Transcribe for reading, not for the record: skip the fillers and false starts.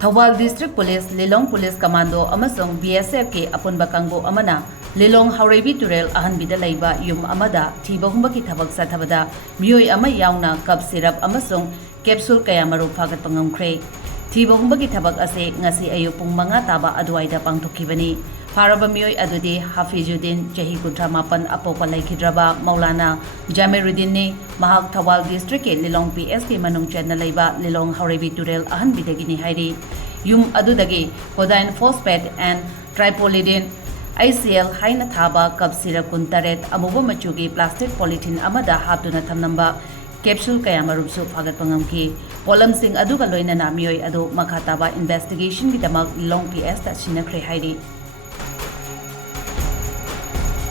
Thawal District Police, Lilong Police Commando, Amasung BSF ke Apunba Kangbo Amana, Lilong Haurebi Turel Ahanbida Laiba Yum Amada, Tibahumba ki Tabak Satabada, Meeoi ama Yaona, Capsule Amasung, Capsule Kayamarum Fagatpa Ngamkhre. Tibahumba ki Tabak ase ngasi ayupung mga taba aduaida pangtukibani. Faraba Meeoi adudi Hafizuddin Jahi Kudramapan Apopa Laikhidraba Maulana Jamiruddin ne Mahak Thawal District ke Lilong PSP Manung Chenna Laiba Lilong Haurebi Turel Ahanbidagini Hairi. Yum adudagi Codyne Phosphate and Tripolidine ICL haina thaba cup syrup kuntaret amuba machugi plastic polythene amada haptuna thamnamba capsule Kayamarum su Fagatpa ngamkhre polam sing aduga loinana Meeoi adu makhataba investigation gidamak Lilong PS ta sinakre hairi.